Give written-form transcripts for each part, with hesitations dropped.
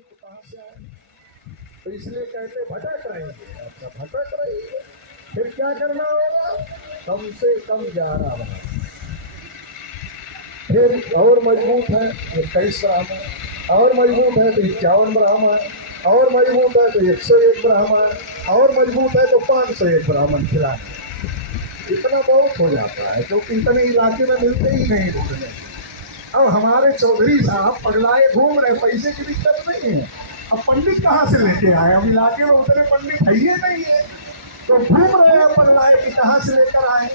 तो कहाँ से आए? तो इसलिए कहते भटक रहेंगे। अच्छा भटक रहेंगे, फिर क्या करना होगा? कम से कम 11 ब्राह्मण, फिर और मजबूत है 21 ब्राह्मण, और मजबूत है तो 51 ब्राह्मण, और मजबूत है तो 101 ब्राह्मण, और मजबूत है तो 501 ब्राह्मण खिलाए। इतना बहुत हो जाता है क्योंकि इतने इलाके में मिलते ही नहीं रुकने। अब हमारे चौधरी साहब पगलाए घूम रहे, पैसे की दिक्कत नहीं है। अब पंडित कहाँ से लेके आए? अब इलाके में उतने पंडित है ही नहीं है, तो घूम रहे हैं पगलाए कि कहाँ से लेकर आए।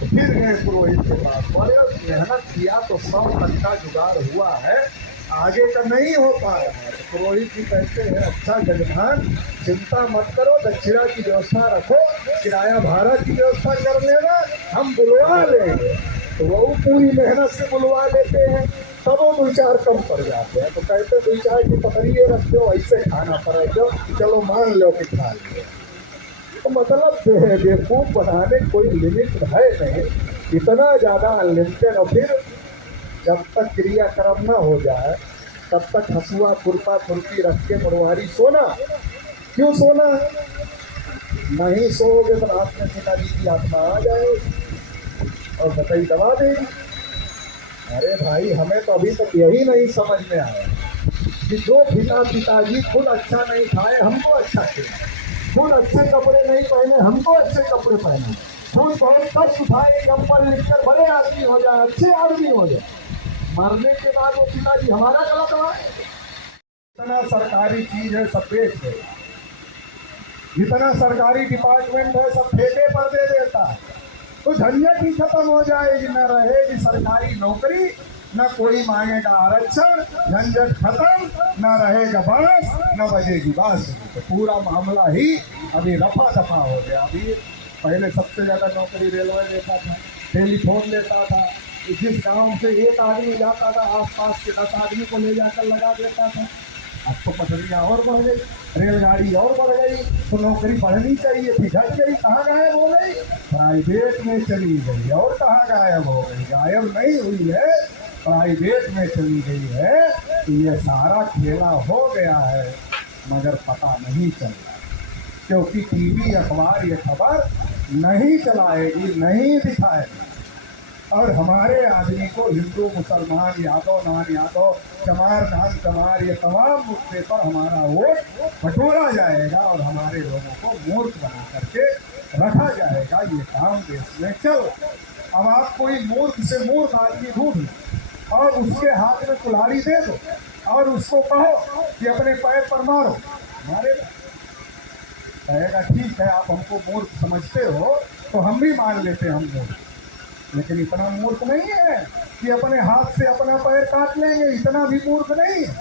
फिर गए पुरोहित के पास, बोले मेहनत किया तो 100 तक का जुगाड़ हुआ है, आगे का नहीं हो पा रहा है। तो पुरोहित जी कहते हैं अच्छा जजमान चिंता मत करो, दक्षिणा की व्यवस्था रखो, किराया भाड़ा की व्यवस्था कर लेना, हम बुलवा लेंगे। तो वो पूरी मेहनत से बुलवा लेते हैं, तब वो 2-4 कम पड़ जाते हैं। तो कहते 2-4 की पकड़िए रख दो, ऐसे खाना पड़ेगा, चलो मान लो कि खा लिया। तो मतलब बेवकूफ बनाने कोई लिमिट है नहीं, इतना ज्यादा अनलिमिटेड। और फिर जब तक क्रियाक्रम न हो जाए तब तक हसुआ खुरपा खुरपी रख के मरवारी सोना। क्यों सोना है? नहीं सोओगे तो रात में पिताजी की आत्मा आ जाएगी और बताई दबा देगी। अरे भाई हमें तो अभी तक यही नहीं समझ में आया कि जो पिताजी खुद अच्छा नहीं खाए हमको अच्छा खिलाए, खुद अच्छे कपड़े नहीं पहने हमको अच्छे कपड़े पहने, खुद बहुत कष्ट उठाए, कंबल लिखकर बड़े आदमी हो जाए, अच्छे आदमी हो जाए, मरने के बाद वो पिताजी हमारा गला दबाए। इतना सरकारी चीज है सब बेच दे, जितना सरकारी डिपार्टमेंट है सब ठेके पर दे देता है, तो झंझट ही खत्म हो जाएगी। न रहेगी सरकारी नौकरी, न कोई मांगेगा आरक्षण, झंझट खत्म, न रहेगा बस, न बजेगी बस। तो पूरा मामला ही अभी रफा दफा हो गया। अभी पहले सबसे ज्यादा नौकरी रेलवे देता था, टेलीफोन देता था, जिस गांव से एक आदमी जाता था आसपास के 10 आदमी को ले जाकर लगा देता था। अब तो पटरियां और बढ़ गई, रेलगाड़ी और बढ़ गई, तो नौकरी बढ़नी चाहिए थी, घट गई, कहाँ गायब हो गई? प्राइवेट में चली गई। और कहाँ गायब हो गई? गायब नहीं हुई है, प्राइवेट में चली गई है। तो ये सारा खेला हो गया है मगर पता नहीं चल रहा, क्योंकि टीवी अखबार ये खबर नहीं चलाएगी, नहीं दिखाएगी। और हमारे आदमी को हिंदू मुसलमान यादव नान यादव चमार नान चमार ये तमाम मुद्दे पर हमारा वोट बटोरा जाएगा और हमारे लोगों को मूर्ख बना करके रखा जाएगा। ये काम देश में चल। अब आप कोई मूर्ख से मूर्ख आदमी ढूंढ लो और उसके हाथ में कुल्हाड़ी दे दो और उसको कहो कि अपने पैर पर मारो, मारे कहेगा ठीक है आप हमको मूर्ख समझते हो तो हम भी मान लेते हैं हम मूर्ख, लेकिन इतना मूर्ख नहीं है कि अपने हाथ से अपना पैर काट लेंगे, इतना भी मूर्ख नहीं है।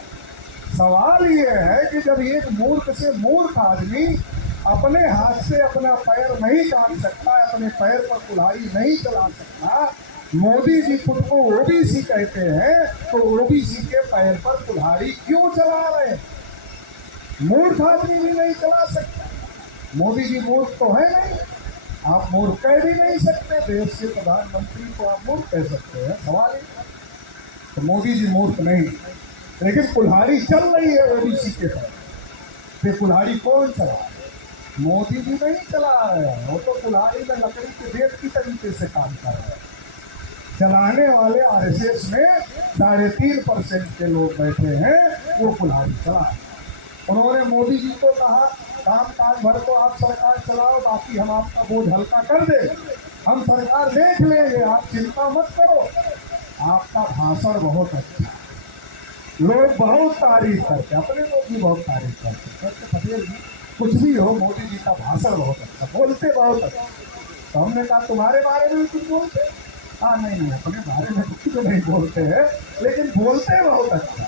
सवाल ये है कि जब एक मूर्ख से मूर्ख आदमी अपने हाथ से अपना पैर नहीं काट सकता, अपने पैर पर कुल्हाड़ी नहीं चला सकता, मोदी जी खुद को ओबीसी कहते हैं, तो ओबीसी के पैर पर कुल्हाड़ी क्यों चला रहे? मूर्ख आदमी भी नहीं चला सकता। मोदी जी मूर्ख तो है नहीं, आप मूर्ख कह भी नहीं सकते, देश के प्रधानमंत्री को आप मूर्ख कह सकते हैं, सवाल है। तो मोदी जी मूर्ख नहीं, लेकिन कुल्हाड़ी चल रही है ओबीसी के साथ। फिर कुल्हाड़ी कौन चला? मोदी जी नहीं चला रहे हैं, वो तो कुल्हाड़ी में लकड़ी के बेट की तरीके से काम कर रहे हैं। चलाने वाले आरएसएस में 3.5% के लोग बैठे हैं, वो कुल्हाड़ी चला। उन्होंने मोदी जी को कहा काम काज भर को आप सरकार चलाओ, बाकी हम आपका बोझ हल्का कर दे, हम सरकार देख लेंगे, आप चिंता मत करो। आपका भाषण बहुत अच्छा, लोग बहुत तारीफ करते, अपने लोग भी बहुत तारीफ करते, पटेल जी कुछ भी हो, मोदी जी का भाषण बहुत अच्छा, बोलते बहुत अच्छा। तो हमने कहा तुम्हारे बारे में कुछ बोलते? हाँ नहीं, अपने बारे में कुछ तो नहीं बोलते हैं, लेकिन बोलते बहुत अच्छा।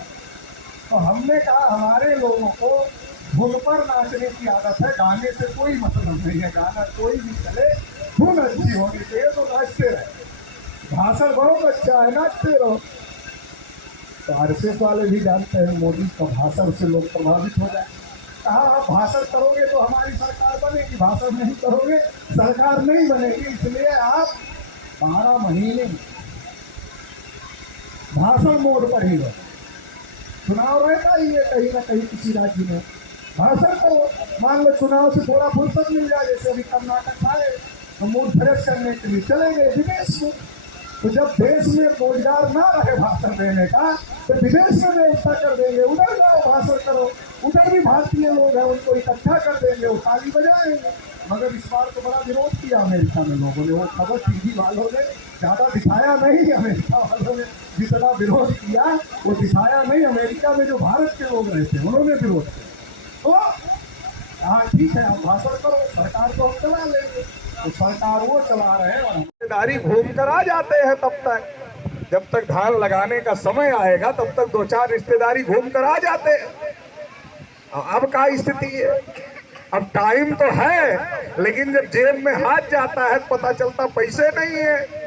तो हमने कहा हमारे लोगों को धुन पर नाचने की आदत है, गाने से कोई मतलब नहीं है, गाना कोई भी चले, धुन अच्छी होनी चाहिए तो नाचते रहे। भाषण बहुत अच्छा है, नाचते रहो। तो आरएसएस वाले भी जानते हैं मोदी का भाषण से लोग प्रभावित हो जाए। कहा आप भाषण करोगे तो हमारी सरकार बनेगी, भाषण नहीं करोगे सरकार नहीं बनेगी, इसलिए आप 12 महीने भाषण मोड पर ही रहो। चुनाव रहता ही है कहीं ना कहीं किसी राज्य में, भाषण करो। मान लो चुनाव से थोड़ा फुर्सत मिल जाए, जैसे अभी कर्नाटक आए तो मूड फ्रेश करने के लिए चले गए विदेश में। तो जब देश में रोजगार ना रहे भाषण देने का, तो विदेश में व्यवस्था कर देंगे, उधर जाओ भाषण करो, उधर भी भारतीय लोग हैं उनको इकट्ठा कर देंगे, वो ताली बजाएंगे। मगर इस बार तो बड़ा विरोध किया अमेरिका में लोगों ने, वो खबर टीवी वालों ने ज्यादा दिखाया नहीं, अमेरिका वालों ने जितना विरोध किया वो दिखाया नहीं। अमेरिका में जो भारत के लोग रहते हैं उन्होंने विरोध किया। तो हाँ ठीक है, आप भाषण करो, सरकार को हम चला लेंगे। तो सरकार वो चला रहे हैं और रिश्तेदारी घूम कर आ जाते हैं। तब तक जब तक धान लगाने का समय आएगा तब तक 2-4 रिश्तेदारी घूम कर आ जाते हैं। अब क्या स्थिति है? अब टाइम तो है, लेकिन जब जेब में हाथ जाता है पता चलता पैसे नहीं है।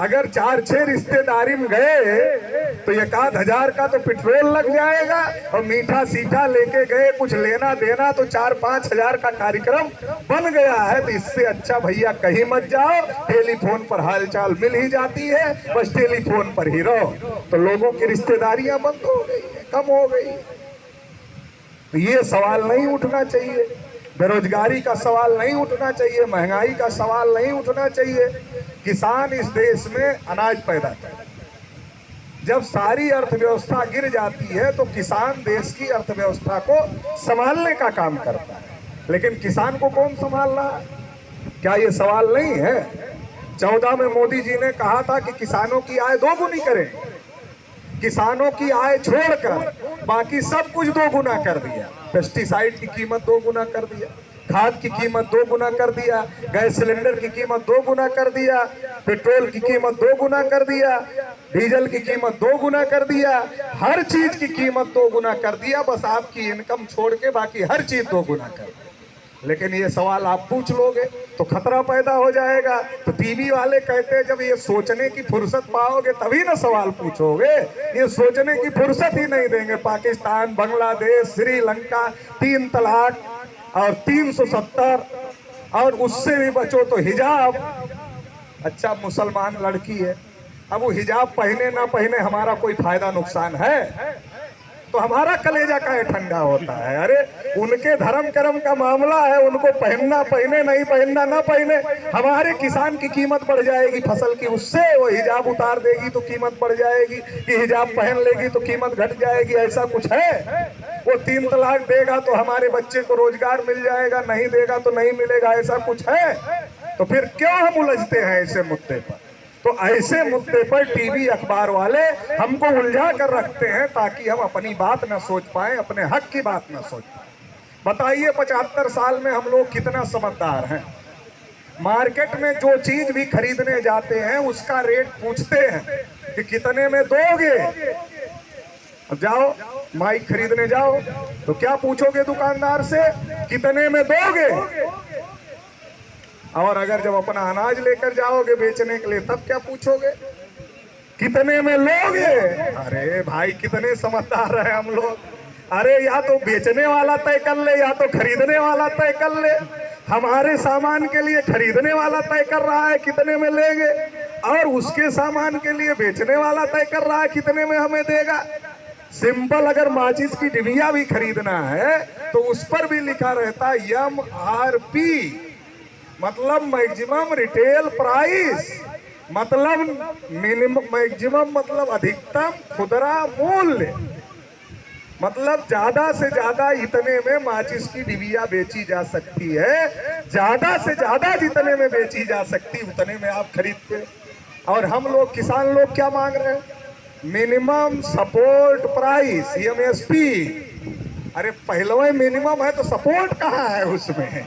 अगर 4-6 रिश्तेदारी में गए तो 1,000 का तो पेट्रोल लग जाएगा, और मीठा सीठा लेके गए, कुछ लेना देना तो 4-5 हजार का कार्यक्रम बन गया है। तो इससे अच्छा भैया कहीं मत जाओ, टेलीफोन पर हालचाल मिल ही जाती है, बस टेलीफोन पर ही रहो। तो लोगों की रिश्तेदारियां बंद हो गई, कम हो गई। तो ये सवाल नहीं उठना चाहिए, बेरोजगारी का सवाल नहीं उठना चाहिए, महंगाई का सवाल नहीं उठना चाहिए। किसान इस देश में अनाज पैदा करता है। जब सारी अर्थव्यवस्था गिर जाती है तो किसान देश की अर्थव्यवस्था को संभालने का काम करता है, लेकिन किसान को कौन संभाल रहा है? क्या ये सवाल नहीं है? 14 में मोदी जी ने कहा था कि किसानों की आय दोगुनी करें, किसानों की आय छोड़कर बाकी सब कुछ 2 गुना कर दिया। पेस्टिसाइड की कीमत 2 गुना कर दिया, खाद की कीमत 2 गुना कर दिया, गैस सिलेंडर की कीमत 2 गुना कर दिया, पेट्रोल की कीमत 2 गुना कर दिया, डीजल की कीमत 2 गुना कर दिया, हर चीज की कीमत 2 गुना कर दिया। बस आपकी इनकम छोड़ के बाकी हर चीज 2 गुना कर दिया। लेकिन ये सवाल आप पूछ लोगे तो खतरा पैदा हो जाएगा। तो टीवी वाले कहते हैं जब ये सोचने की फुर्सत पाओगे तभी ना सवाल पूछोगे। ये सोचने की फुर्सत ही नहीं देंगे। पाकिस्तान, बांग्लादेश, श्रीलंका, 3 तलाक और 370, और उससे भी बचो तो हिजाब। अच्छा, मुसलमान लड़की है, अब वो हिजाब पहने ना पहने हमारा कोई फायदा नुकसान है? तो हमारा कलेजा काहे ठंडा होता है? अरे उनके धर्म कर्म का मामला है, उनको पहनना पहने, नहीं पहनना ना पहने। हमारे किसान की कीमत बढ़ जाएगी फसल की, उससे वो हिजाब उतार देगी तो कीमत बढ़ जाएगी, कि हिजाब पहन लेगी तो कीमत घट जाएगी। ऐसा कुछ है? वो 3 तलाक देगा तो हमारे बच्चे को रोजगार मिल जाएगा, नहीं देगा तो नहीं मिलेगा, ऐसा कुछ है? तो फिर क्यों हम उलझते हैं ऐसे मुद्दे पर? तो ऐसे मुद्दे पर टीवी अखबार वाले हमको उलझा कर रखते हैं ताकि हम अपनी बात न सोच पाए, अपने हक की बात न सोच पाए। बताइए 75 साल में हम लोग कितना समझदार हैं। मार्केट में जो चीज भी खरीदने जाते हैं उसका रेट पूछते हैं कि कितने में दोगे। अब जाओ माइक खरीदने जाओ तो क्या पूछोगे दुकानदार से? कितने में दोगे? और अगर जब अपना अनाज लेकर जाओगे बेचने के लिए तब क्या पूछोगे? कितने में लोगे? अरे भाई कितने समझदार हैं हम लोग। अरे या तो बेचने वाला तय कर ले या तो खरीदने वाला तय कर ले। हमारे सामान के लिए खरीदने वाला तय कर रहा है कितने में लेंगे, और उसके सामान के लिए बेचने वाला तय कर रहा है कितने में हमें देगा। सिंपल अगर माचिस की डिबिया भी खरीदना है तो उस पर भी लिखा रहता है MRP, मतलब मैक्सिमम रिटेल प्राइस, मतलब मिनिमम, मैक्सिमम मतलब अधिकतम खुदरा मूल्य, मतलब ज्यादा से ज्यादा इतने में माचिस की डिबिया बेची जा सकती है, ज्यादा से ज्यादा जितने में बेची जा सकती उतने में आप खरीदते। और हम लोग किसान लोग क्या मांग रहे हैं? Minimum support price, MSP। अरे पहले मिनिमम है तो सपोर्ट कहाँ है उसमें?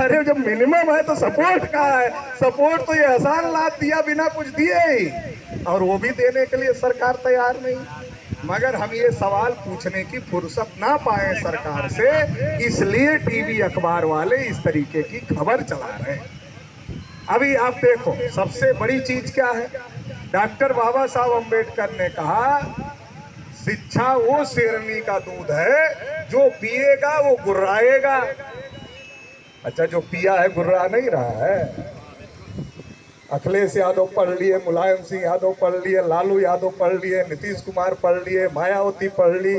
अरे जब मिनिमम है तो सपोर्ट कहाँ है? सपोर्ट तो ये आसान लाभ दिया बिना कुछ दिए ही, और वो भी देने के लिए सरकार तैयार नहीं। मगर हम ये सवाल पूछने की फुर्सत ना पाए सरकार से, इसलिए टीवी अखबार वाले इस तरीके की खबर चला रहे हैं। अभी आप देखो सबसे बड़ी चीज क्या है? डॉक्टर बाबा साहब अम्बेडकर ने कहा शिक्षा वो शेरनी का दूध है जो पिएगा वो गुर्राएगा। अच्छा, जो पिया है गुर्रा नहीं रहा है। अखिलेश यादव पढ़ लिए, मुलायम सिंह यादव पढ़ लिए, लालू यादव पढ़ लिए, नीतीश कुमार पढ़ लिए, मायावती पढ़ ली,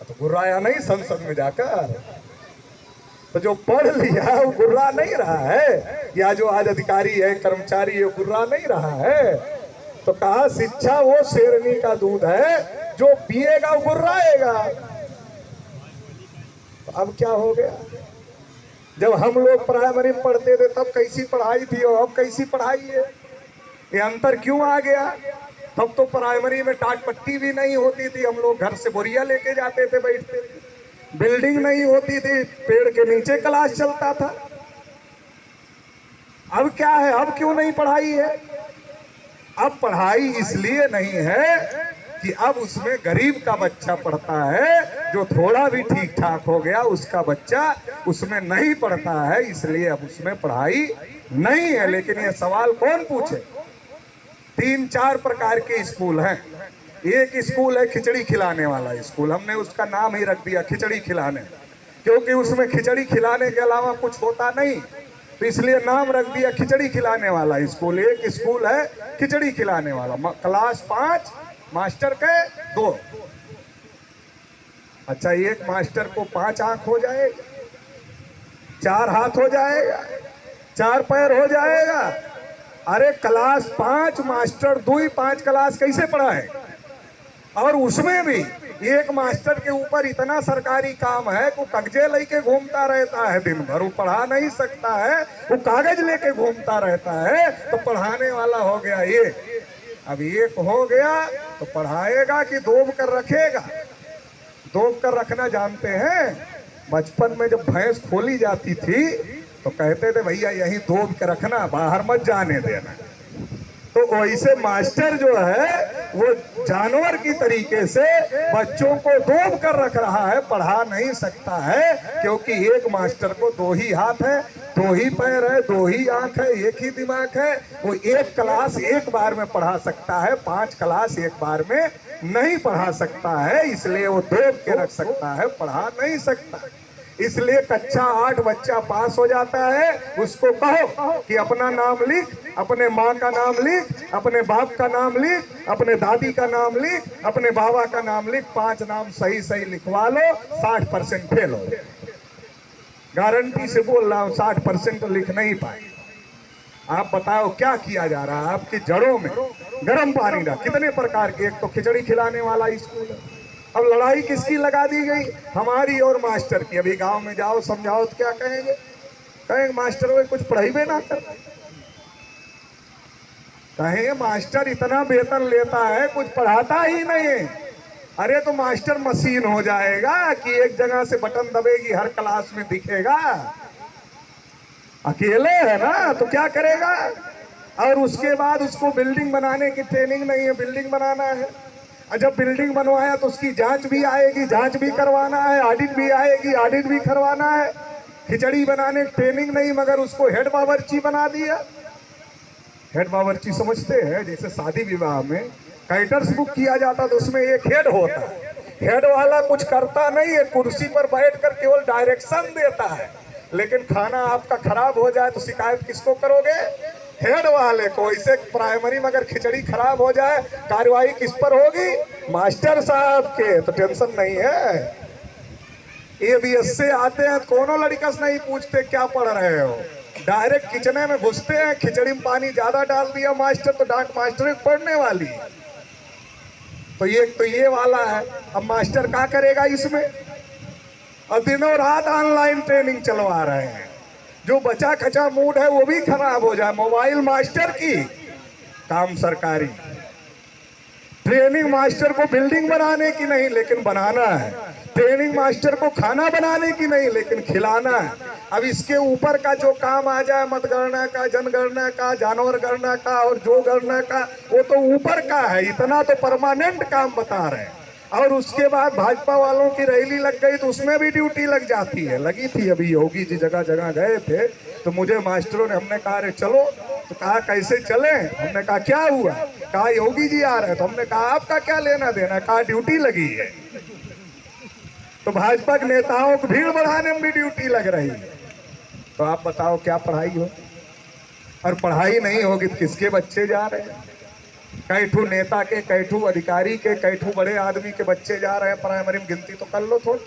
तो गुर्राया नहीं संसद में जाकर? तो जो पढ़ लिया वो गुर्रा नहीं रहा है, या जो आज अधिकारी है, कर्मचारी है, गुर्रा नहीं रहा है। तो कहा शिक्षा वो शेरनी का दूध है, जो पिएगा वो गुर्राएगा। तो अब क्या हो गया? जब हम लोग प्राइमरी में पढ़ते थे तब कैसी पढ़ाई थी और अब कैसी पढ़ाई है, ये अंतर क्यों आ गया? तब तो प्राइमरी में टाट पट्टी भी नहीं होती थी, हम लोग घर से बोरिया लेके जाते थे, बैठते थे, बिल्डिंग नहीं होती थी, पेड़ के नीचे क्लास चलता था। अब क्या है? अब क्यों नहीं पढ़ाई है? अब पढ़ाई इसलिए नहीं है कि अब उसमें गरीब का बच्चा पढ़ता है, जो थोड़ा भी ठीक ठाक हो गया उसका बच्चा उसमें नहीं पढ़ता है, इसलिए अब उसमें पढ़ाई नहीं है। लेकिन ये सवाल कौन पूछे? 3-4 प्रकार के स्कूल हैं। एक स्कूल है खिचड़ी खिलाने वाला स्कूल, हमने उसका नाम ही रख दिया खिचड़ी खिलाने, क्योंकि उसमें खिचड़ी खिलाने के अलावा कुछ होता नहीं, तो इसलिए नाम रख दिया खिचड़ी खिलाने वाला स्कूल। एक स्कूल है खिचड़ी खिलाने वाला, क्लास 5, मास्टर के 2। अच्छा, एक मास्टर को 5 आंख हो जाएगा, 4 हाथ हो जाएगा, 4 पैर हो जाएगा? अरे क्लास 5 मास्टर 2 5 क्लास कैसे पढ़ाए? और उसमें भी एक मास्टर के ऊपर इतना सरकारी काम है कि वो कागजे लेके घूमता रहता है दिन भर, वो पढ़ा नहीं सकता है, वो कागज लेके घूमता रहता है। तो पढ़ाने वाला हो गया ये। अब एक हो गया तो पढ़ाएगा कि दोब कर रखेगा? दोब कर रखना जानते हैं? बचपन में जब भैंस खोली जाती थी तो कहते थे भैया यही दोब के रखना, बाहर मत जाने देना। तो वैसे मास्टर जो है वो जानवर की तरीके से बच्चों को दोब कर रख रहा है, पढ़ा नहीं सकता है, क्योंकि एक मास्टर को 2 ही हाथ है, 2 ही पैर है, 2 ही आंख है, एक ही दिमाग है। वो 1 क्लास एक बार में पढ़ा सकता है, 5 क्लास एक बार में नहीं पढ़ा सकता है, इसलिए वो दोब के रख सकता है, पढ़ा नहीं सकता। इसलिए कक्षा 8 बच्चा पास हो जाता है, उसको कहो कि अपना नाम लिख, अपने माँ का नाम लिख, अपने बाप का नाम लिख, अपने दादी का नाम लिख, अपने बाबा का नाम लिख, 5 नाम सही सही लिखवा लो, 60% फेल हो। गारंटी से बोल रहा हूँ 60% तो लिख नहीं पाए। आप बताओ क्या किया जा रहा है? आपकी जड़ों में गर्म पानी डाल। कितने प्रकार के, एक तो खिचड़ी खिलाने वाला स्कूल है। अब लड़ाई किसकी लगा दी गई? हमारी और मास्टर की। अभी गांव में जाओ समझाओ तो क्या कहेंगे? कहेंगे मास्टर वे कुछ पढ़ाई ना कर। कहेंगे मास्टर इतना वेतन लेता है कुछ पढ़ाता ही नहीं है। अरे तो मास्टर मशीन हो जाएगा कि एक जगह से बटन दबेगी हर क्लास में दिखेगा? अकेले है ना, तो क्या करेगा? और उसके बाद उसको बिल्डिंग बनाने की ट्रेनिंग नहीं है, बिल्डिंग बनाना है। और जब बिल्डिंग बनवाया तो उसकी जांच भी आएगी, जांच भी करवाना है, ऑडिट भी आएगी, ऑडिट भी करवाना है। खिचड़ी बनाने की ट्रेनिंग नहीं, मगर उसको हेड बावर्ची बना दिया। हेड बावर्ची समझते हैं? जैसे शादी विवाह में कैटर्स बुक किया जाता तो उसमें एक हेड होता है। हेड वाला कुछ करता नहीं है, कुर्सी पर बैठकर केवल डायरेक्शन देता है। लेकिन खाना आपका खराब हो जाए तो शिकायत किसको करोगे? हेड वाले को। इसे प्राइमरी में अगर खिचड़ी खराब हो जाए कार्रवाई किस पर होगी? मास्टर साहब के। तो टेंशन नहीं है। ABS से आते हैं कोनो लड़का से नहीं पूछते क्या पढ़ रहे हो, डायरेक्ट किचने में घुसते हैं। खिचड़ी में पानी ज्यादा डाल दिया मास्टर तो डांट मास्टर पढ़ने वाली। तो ये वाला है। अब मास्टर क्या करेगा इसमें? और दिनों रात ऑनलाइन ट्रेनिंग चलवा रहे हैं। जो बचा खचा मूड है वो भी खराब हो जाए। मोबाइल मास्टर की, काम सरकारी। ट्रेनिंग मास्टर को बिल्डिंग बनाने की नहीं लेकिन बनाना है। ट्रेनिंग मास्टर को खाना बनाने की नहीं लेकिन खिलाना है। अब इसके ऊपर का जो काम आ जाए, मतगणना का, जनगणना का, जानवर गणना का और जो गणना का, वो तो ऊपर का है। इतना तो परमानेंट काम बता रहे हैं। और उसके बाद भाजपा वालों की रैली लग गई तो उसमें भी ड्यूटी लग जाती है। लगी थी अभी, योगी जी जगह जगह गए थे तो मुझे मास्टरों ने, हमने कहा अरे चलो, तो कहा कैसे चले? हमने कहा क्या हुआ? कहा योगी जी आ रहे हैं। तो हमने कहा आपका क्या लेना देना? कहा ड्यूटी लगी है। तो भाजपा के नेताओं को भीड़ बढ़ाने में भी ड्यूटी लग रही है। तो आप बताओ क्या पढ़ाई हो? और पढ़ाई नहीं होगी तो किसके बच्चे जा रहे हैं? कैठू नेता के, कैठू अधिकारी के, कैठू बड़े आदमी के बच्चे जा रहे हैं प्राइमरी में, गिनती तो कर लो थोड़ी।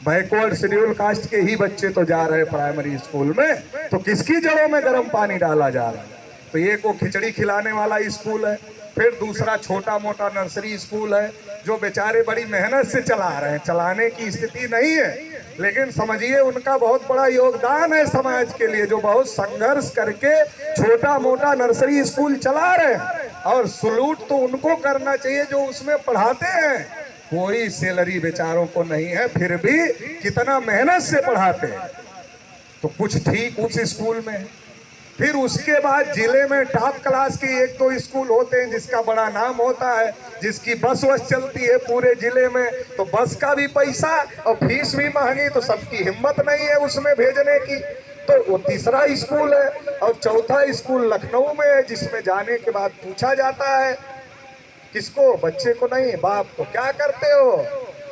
बैकवर्ड शेड्यूल कास्ट के ही बच्चे तो जा रहे हैं प्राइमरी स्कूल में, तो किसकी जड़ों में गर्म पानी डाला जा रहा है? तो एक वो खिचड़ी खिलाने वाला स्कूल है, फिर दूसरा छोटा मोटा नर्सरी स्कूल है जो बेचारे बड़ी मेहनत से चला रहे हैं, चलाने की स्थिति नहीं है, लेकिन समझिए उनका बहुत बड़ा योगदान है समाज के लिए, जो बहुत संघर्ष करके छोटा मोटा नर्सरी स्कूल चला रहे हैं। और सलूट तो उनको करना चाहिए जो उसमें पढ़ाते हैं, कोई सैलरी बेचारों को नहीं है, फिर भी कितना मेहनत से पढ़ाते हैं। तो कुछ ठीक उस स्कूल में है। फिर उसके बाद जिले में टॉप क्लास के एक दो स्कूल होते हैं जिसका बड़ा नाम होता है, जिसकी बस वस चलती है पूरे जिले में, तो बस का भी पैसा और फीस भी महंगी, तो सबकी हिम्मत नहीं है उसमें भेजने की। तो वो तीसरा स्कूल है। और चौथा स्कूल लखनऊ में है, जिसमें जाने के बाद पूछा जाता है किसको? बच्चे को नहीं, बाप को, क्या करते हो?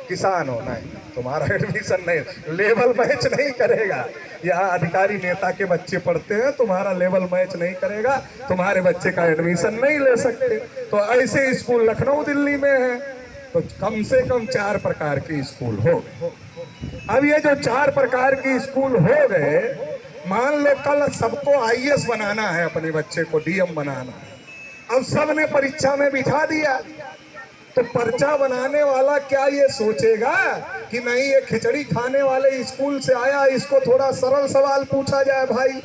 किसान हो? नहीं, तुम्हारा एडमिशन नहीं, लेवल मैच नहीं करेगा। यहाँ अधिकारी नेता के बच्चे पढ़ते हैं, तुम्हारा लेवल मैच नहीं करेगा, तुम्हारे बच्चे का एडमिशन नहीं ले सकते। तो ऐसे स्कूल लखनऊ दिल्ली में है। तो कम से कम 4 प्रकार के स्कूल हो गए। अब ये जो 4 प्रकार के स्कूल हो गए, मान लो कल सबको आईएएस बनाना है, अपने बच्चे को डीएम बनाना है, अब सबने परीक्षा में बिठा दिया, तो पर्चा बनाने वाला क्या ये सोचेगा कि नहीं ये खिचड़ी खाने वाले स्कूल से आया, इसको थोड़ा सरल सवाल पूछा जाए भाई,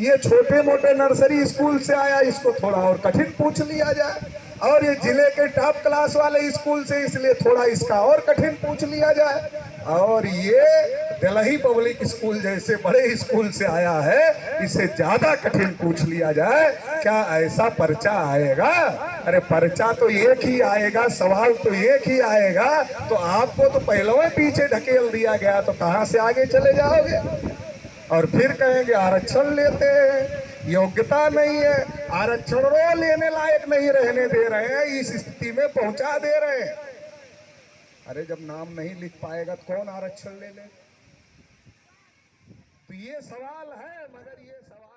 ये छोटे मोटे नर्सरी स्कूल से आया, इसको थोड़ा और कठिन पूछ लिया जाए, और ये जिले के टॉप क्लास वाले स्कूल से, इसलिए थोड़ा इसका और कठिन पूछ लिया जाए, और ये दिल्ली पब्लिक स्कूल जैसे बड़े स्कूल से आया है, इसे ज्यादा कठिन पूछ लिया जाए। क्या ऐसा पर्चा आएगा? अरे पर्चा तो एक ही आएगा, सवाल तो एक ही आएगा, तो आपको तो पहले ही पीछे ढकेल दिया गया, तो कहां से आगे चले जाओगे? और फिर कहेंगे आरक्षण लेते हैं, योग्यता नहीं है, आरक्षण लेने लायक नहीं रहने दे रहे हैं, इस स्थिति में पहुंचा दे रहे हैं। अरे जब नाम नहीं लिख पाएगा तो कौन आरक्षण ले ले? तो ये सवाल है, मगर ये सवाल